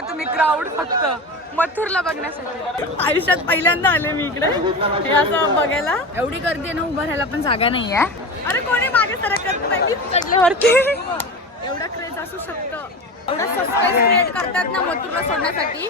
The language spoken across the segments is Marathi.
बघा तुम्ही क्राऊड फक्त मथुरला बघण्यासाठी. आयुष्यात पहिल्यांदा आले मी इकडे हे असं बघायला. एवढी गर्दी आहे ना, उभं राहायला पण जागा नाहीये. अरे कोणी मागे सरकत नाही, मीच चढले वरती. एवढा क्रेज असू शकतं, एवढा सस्पेन्स क्रिएट करतात ना मथुरला सोडण्यासाठी.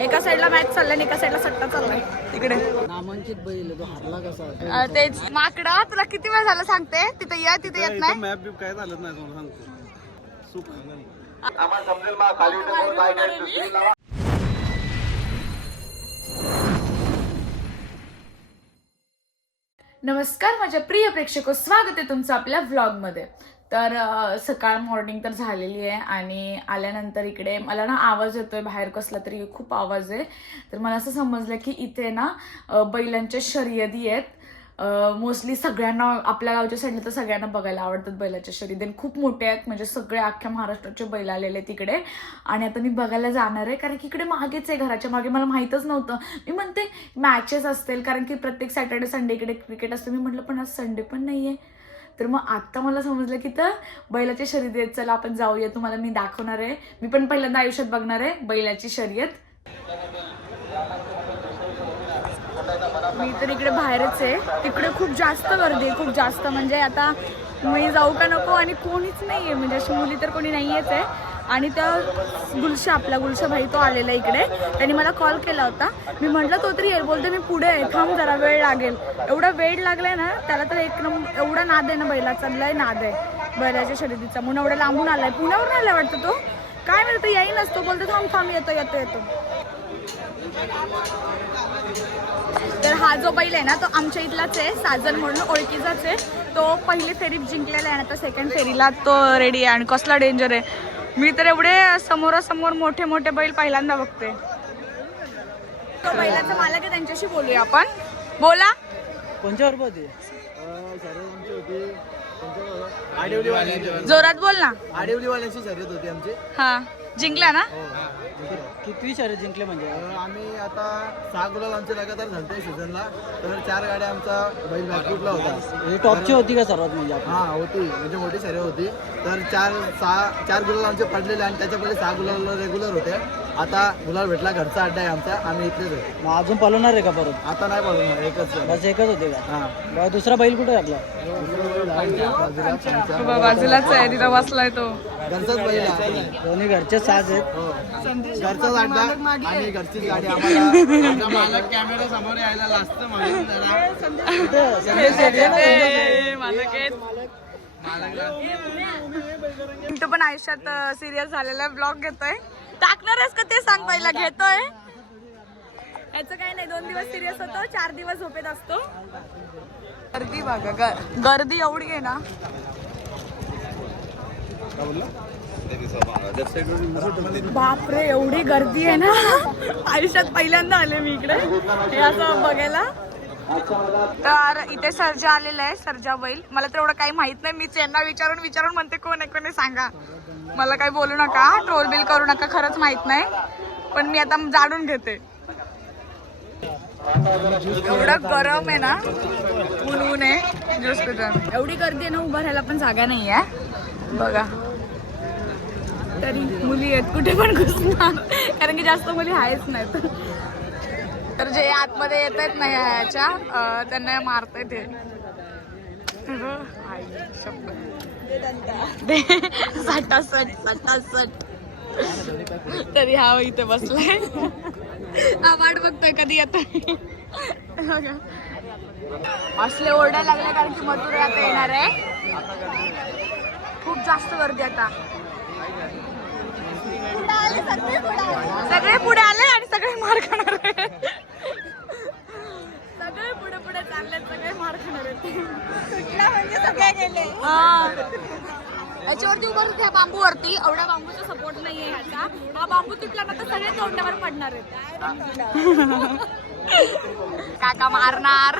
एका साईडला मॅच चाललाय आणि एका साईडला सट्टा चाललाय. तिकडे नामांकित बैल तो हरला कसा तेच माकडा. तुला किती वेळ झालं सांगते, तिथे या तिथे येत नाही. मॅप बिप काय झालं नाही तुम्हाला सांगतो. सुख नमस्कार माझ्या प्रिय प्रेक्षको, स्वागत आहे तुमचं आपल्या व्लॉगमध्ये. तर सकाळ मॉर्निंग तर झालेली आहे आणि आल्यानंतर इकडे मला ना आवाज येतोय बाहेर, कसला तरी खूप आवाज आहे. तर मला असं समजलं की इथे ना बैलांच्या शर्यती आहेत. मोस्टली सगळ्यांना आपल्या गावच्या साईडला तर सगळ्यांना बघायला आवडतात बैलाच्या शर्यती. खूप मोठे आहेत, म्हणजे सगळे अख्ख्या महाराष्ट्राचे बैल आलेले तिकडे. आणि आता मी बघायला जाणार आहे, कारण की इकडे मागेच आहे, घराच्या मागे. मला माहीतच नव्हतं. मी म्हणते मॅचेस असतील, कारण की प्रत्येक सॅटर्डे संडे इकडे क्रिकेट असतं. मी म्हटलं पण आज संडे पण नाही आहे. तर मग आत्ता मला समजलं की तर बैलाची शर्यत आहेत. चला आपण जाऊया, तुम्हाला मी दाखवणार आहे. मी पण पहिल्यांदा आयुष्यात बघणार आहे बैलाची शर्यत. मी तर इकडे बाहेरच आहे. तिकडे खूप जास्त गर्दी आहे, खूप जास्त. म्हणजे आता मी जाऊ का नको, आणि कोणीच नाही आहे, म्हणजे अशी मुली तर कोणी नाहीच आहे. आणि त्या आपला गुलशा भाई तो आलेला इकडे, त्यांनी मला कॉल केला होता. मी म्हटलं तो तरी येईल, बोलते मी पुढे आहे, थांब जरा वेळ लागेल. एवढा वेळ लागलाय ना त्याला, तर एक नंबर एवढा नाद आहे ना बैलाचा, लय नाद आहे बैलाच्या शर्यतीचा. म्हणून एवढा लांबून आलाय, पुण्यावरून आलाय वाटतं तो. काय म्हणतो येई नसतो, बोलतो थांब थांब येतो येतो येतो. तर हा जो बैल आहे ना तो आमच्या इथलाच आहे, साजन म्हणून ओळखीचाच आहे. तो पहिली फेरी जिंकलेला आहे, आता सेकंड फेरीला तो रेडी आहे. आणि कसला डेंजर आहे. मी तर एवढे समोरासमोर मोठे मोठे बैल पहिल्यांदा बघते. तो बैलाचा मालक आहे, त्यांच्याशी बोलूया आपण. बोला. कोणत्या वर होते? जोरात बोल ना. आडिवलीवाल्यांची शर्यत होती आमची. हा, जिंकला ना? कितवी शर्यत जिंकले म्हणजे? आम्ही आता 6 गुलाल आमचे लगातार झालते सीझनला. तर 4 गाड्या आमचा बैल बॅकफुटला होता. टॉपची होती का सर्वात म्हणजे? हा होती, म्हणजे मोठी शर्यत होती. तर 4 गुलाल आमचे पडलेले आणि त्याच्या पहिले 6 गुलाल रेग्युलर होते. आता गुलाल भेटला, घरचा अड्डा आहे आमचा, आम्ही इथलेच आहे. मग अजून पळवणार आहे का परत? आता नाही पळवणार, एकच बस एकच होते का? हा. दुसरा बैल कुठे आपला? बाजूलाच आहे, तिथं बसलाय तो. घरचाच बैल आहे, दोन्ही घरचे साज आहेत. घरचाच अड्डा आणि घरचीच गाडी. आम्हाला मालक कॅमेरा समोर यायला लागतं म्हणून तो पण आयुष्यात सिरियस झालेला ब्लॉग घेतोय. टाकणारच का ते सांग पहिला. घेतोय याचं काही नाही. 2 दिवस सिरियस होतो, 4 दिवस झोपेत असतो. गर्दी बघा, गर्दी एवढी आहे ना. बापरे, एवढी गर्दी आहे ना. आयुष्यात पहिल्यांदा आले मी इकडे हे असं बघायला. तर इथे सर्जा आलेला आहे, सर्जा बैल. मला तर एवढं काही माहित नाही. मीच यांना विचारून म्हणते कोण आहे, कोणी सांगा. मला काही बोलू नका, ट्रोल बिल करू नका, खरंच माहित नाही. पण मी आता जाणून घेते. एवढं गरम आहे ना, ऊन आहे, ज्यूस पितो. एवढी गर्दी आहे ना, उभं राहायला पण जागा नाही आहे बघा. तरी मुली आहेत, कुठे पण घुसणार, कारण की जास्त मुली आहेच नाहीत. तर जे आतमध्ये येत आहेत ना ह्याच्या, त्यांना मारताय ते. सटासट तरी हा इथे बसलाय, हा वाट बघतोय कधी येतोय. असले ओरडायला लागले, कारण की मथुर आता येणार आहे. खूप जास्त गर्दी आता. सगळे पुढे आले आणि सगळे मार खाणार आहे. सगळे पुढे पुढे चालले, सगळे मार खाणार आहेत. सुटला म्हणजे सगळे गेले. याच्यावरती उभं होते ह्या बांबूवरती. एवढ्या बांबूचा सपोर्ट नाहीये ह्याचा. हा बांबू तुटला ना तर सगळे तोंडावर पडणार आहेत. काका मारणार.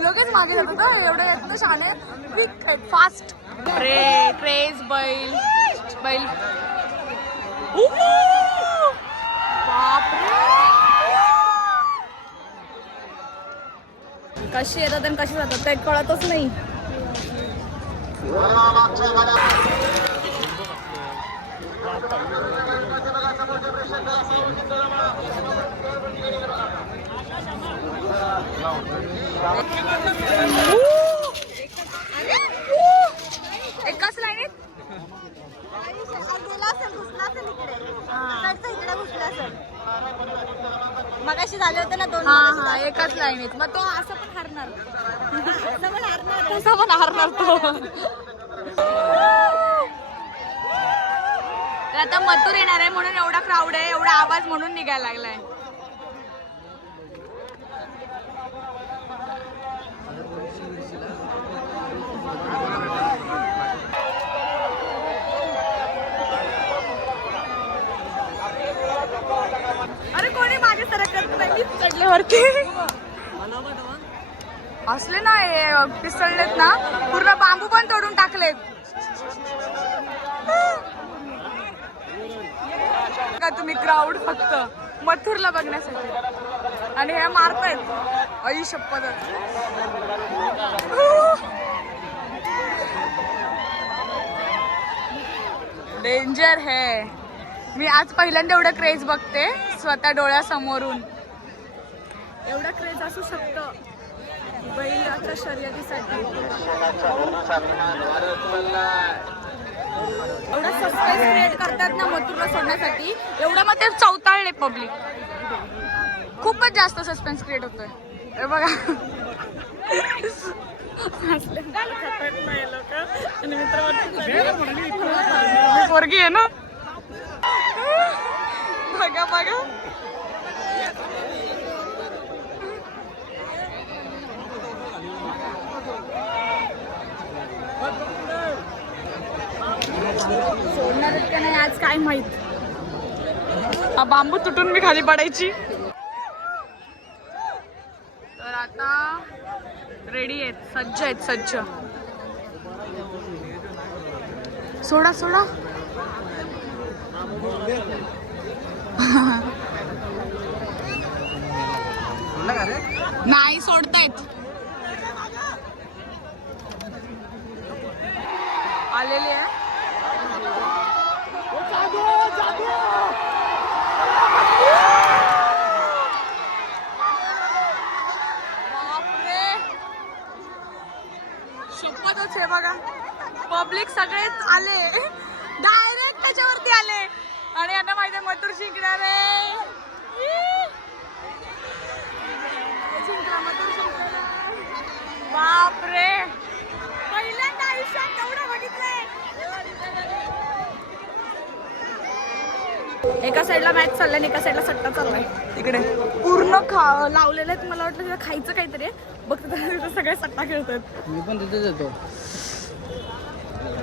लगेच मागे जातो का, एवढं येत ना शाणे, फास्ट. क्रेज बैल बैल. बापरे, कशी येतात आणि कशी जातात ते कळतच नाही. एकाच लाईनीत मगाशी झाले होते ना दोन. हा एकाच लाईनीत. मग तो असं पण हरणार, तसा पण हरणार तो. तर आता मथुर येणार आहे म्हणून एवढा क्राऊड आहे, एवढा आवाज म्हणून निघायला लागलाय. अरे कोणी मागे सरकत नाही, मीच चढले वरती. असले ना हे पिसळलेत ना, पूर्ण बांबू पण तोडून टाकलेत. का तुम्ही क्राऊड फक्त मथुरला बघण्यासाठी आणि हे मारतायत. आई शपथच. डेंजर है. मी आज पहिल्यांदा एवढं क्रेज बघते स्वतः डोळ्यासमोरून. एवढं क्रेज असू शकतं बैलाच्या शर्यतीसाठी. एवढा सस्पेन्स क्रिएट करतात ना मथुरला सोडण्यासाठी. एवढं मग ते चौताळले पब्लिक. खूपच जास्त सस्पेन्स क्रिएट होतोय. हे बघा पोरगी आहे ना. बघा बघा सोडणार आहेत का नाही आज काय माहित. हा बांबू तुटून मी खाली पडायची. तर आता रेडी आहेत, सज्ज आहेत, सज्ज. सोडा सोडा. नाही सोडतायत. आलेले आहे. बापरे शपथच आहे बघा. पब्लिक सगळेच आले, डायरेक्ट त्याच्यावरती आले आणि यांना माहिती आहे मथुर जिंकणार आहे. बापरे पहिल्यांदा आयुष्यात एवढं बघितलंय. एका साईडला मॅच चाललाय आणि एका साईडला सट्टा चाललाय. तिकडे पूर्ण लावलेलं आहे. मला वाटलं तिथं खायचं काहीतरी बघतो तर सगळे सट्टा खेळतात. मी पण तिथेच येतो.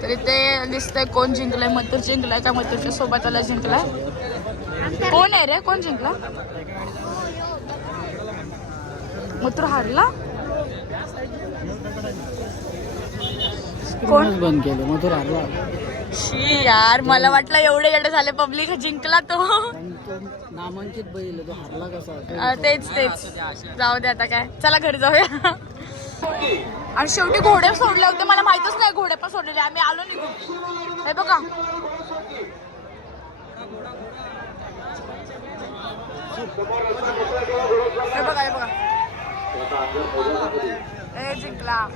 तरी ते दिसतंय कोण जिंकलाय. मथुर जिंकलाय का मथुरच्या सोबत जिंकलाय. कोण आहे रे, कोण जिंकला. मथुर हारला. कोण बंद केलं मथुर हारला. शी यार, मला वाटलं एवढे एवढे झाले पब्लिक जिंकला तो. नामांकित बैल तो हारला कसा. तेच तेच जाऊ दे आता काय. चला घरी जाऊया. आणि शेवटी घोडे सोडले होते. मला माहितच नाही घोडे पण सोडलेले. आम्ही आलो निघून. हे बघा हे बघा हे बघा. ए जिंकला.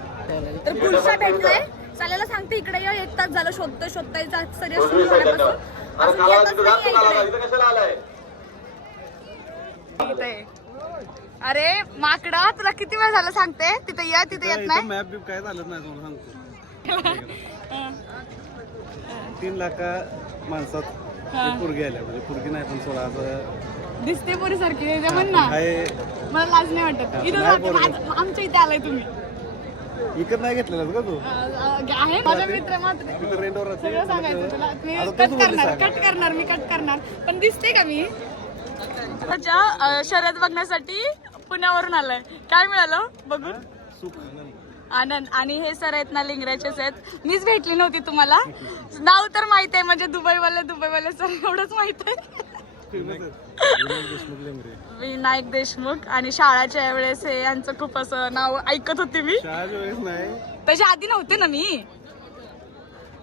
तर पुढचा भेटलाय. चालेला सांगते इकडे ये. 1 तास झालं शोधतोय शर्यत सुरू झाल्यापासून अजून येतच नाहीये इकडे. अरे माकडा, तुला किती वेळ झालं सांगते तिथे या, तिथे येत नाही. मॅप बीप काय झालं नाही तुम्हाला सांगतो. 3 लाख माणसात पुरगी आल्या म्हणजे पुरगी नाही पण 16 दिसते पोरी सारखी म्हण ना. मला लाज नाही वाटत. इथं आमच्या इथे आलाय तुम्ही. इकडे नाही घेतलेलं का तू. आहे माझा मित्र मात्र. रेंटवर सगळं सांगायचं तुला. मी कट करणार पण दिसते का मी. शर्यत बघण्यासाठी पुण्यावरून आलाय. काय मिळालं बघून. सुख आनंद. आणि हे सर आहेत ना लिंगराचेच आहेत. मीच भेटली नव्हती तुम्हाला. नाव तर माहित आहे म्हणजे दुबईवाले सर एवढंच माहित आहे. विनायक देशमुख आणि शाळाच्या वेळेस हे यांचं खूप असं नाव ऐकत होते मी. शाळेच्या वेळेस नाही, त्याच्या आधी नव्हते ना मी.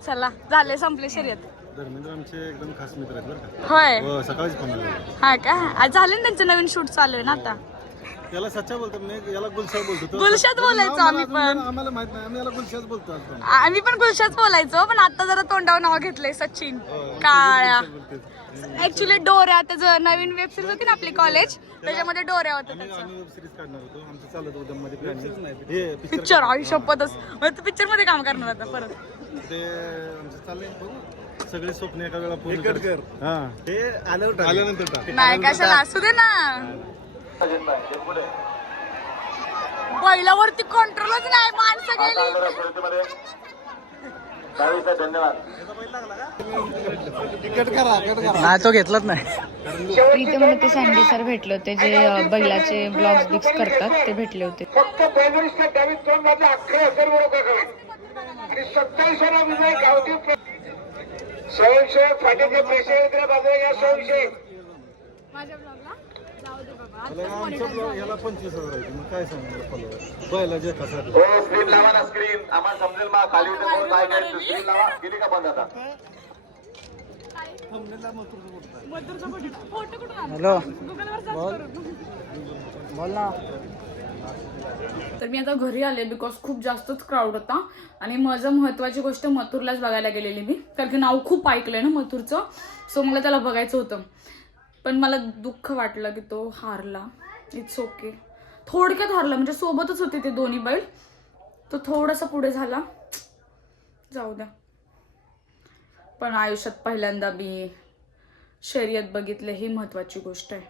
चला झाले, संपले शर्यत. धर्मेंद्र आमचे एकदम खास मित्र आहेत बरं का. होय हो, सकाळीच फोन आला. हा का? आज झाले ना त्यांचं नवीन शूट चालू आहे ना आता. याला सच्चा बोलतात नाही, याला गुलशाच बोलतो तो. गुलशात बोलायचो आम्ही पण. आम्हाला माहित नाही, आम्ही याला गुलशाच बोलतो आज. आम्ही पण गुलशाच बोलायचो, पण आता जरा तोंडावर नाव घेतलंय सचिन काळ्या. ऍक्च्युली डोऱ्या, त्याचं नवीन वेब सिरीज होती ना आपली कॉलेज, त्याच्यामध्ये डोऱ्या होत्या त्याचं. आम्ही वेब सिरीज काढणार होतो, आमचं चालत उद्या मध्ये प्लॅन. हे पिक्चर आयुष्यपतच पिक्चर मध्ये काम करणार आता परत. ते आमचं चाललंय बघू. सगळे स्वप्न एका वेळा पूर्ण कर. हा, हे आल्यानंतर टाक. नाही कशाला, असू दे ना. बैलावरती कंट्रोलच नाही, माणसं गेली. नाही तो घेतलाच नाही. इथे मला ते सँडी सर भेटले होते, जे बैलाचे ब्लॉग्स बिक्स करतात, ते भेटले होते. फक्त बेंगळुरूच्या डावीत दोन माझे 11 सर्व लोक आणि 27 विजय गावठी स्वयंसेवक फाटीचे प्रेसिडेंट बाजू या स्वयंसेवक याला 25,000 आहे. मग काय सांगणार फॉलोअर बैलाचे कसा. स्क्रीन लावा ना, स्क्रीन आम्हाला समजेल मग खाली उद्या काय काय स्क्रीन लावा. गेली का बंद आता? हॅलो बोल ना. तर मी आता घरी आले बिकॉज खूप जास्तच क्राऊड होता. आणि माझं महत्वाची गोष्ट मथुरलाच बघायला गेलेली मी, कारण की नाव खूप ऐकलंय ना मथुरचं. सो मला त्याला बघायचं होतं. पण मला दुःख वाटलं की तो हारला. इट्स ओके, थोडक्यात हारला, म्हणजे सोबतच होते ते दोन्ही बैल. तो थोडासा पुढे झाला, जाऊ द्या. पण आयुष्यात पहिल्यांदा मी शर्यत बघितले, ही महत्वाची गोष्ट आहे.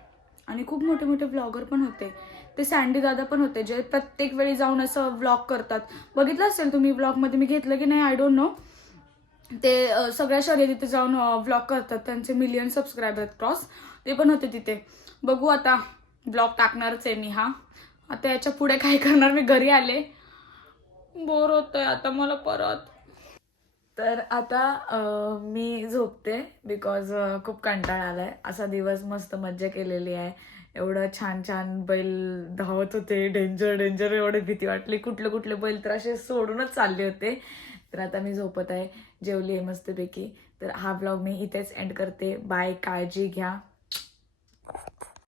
आणि खूप मोठे मोठे व्लॉगर पण होते. ते सँडी दादा पण होते, जे प्रत्येक वेळी जाऊन असं व्लॉग करतात. बघितलं असेल तुम्ही व्लॉगमध्ये, मी घेतलं की नाही आय डोंट नो. ते सगळ्या शर्यतीत जाऊन व्लॉग करतात, त्यांचे मिलियन सबस्क्रायबर आहेत क्रॉस. ते पण होते तिथे. बघू आता, ब्लॉग टाकणारच आहे मी. हा आता याच्या पुढे काय करणार. मी घरी आले, बोर होतंय आता मला परत. तर आता मी झोपते बिकॉज खूप कंटाळा आलाय. असा दिवस मस्त मज्जा केलेली आहे. एवढं छान छान बैल धावत होते, डेंजर डेंजर, एवढी भीती वाटली. कुठले कुठले बैल तर असे सोडूनच चालले होते. तर आता मी झोपत आहे, जेवली आहे मस्तपैकी. तर हा ब्लॉग मी इथेच एंड करते. बाय, काळजी घ्या.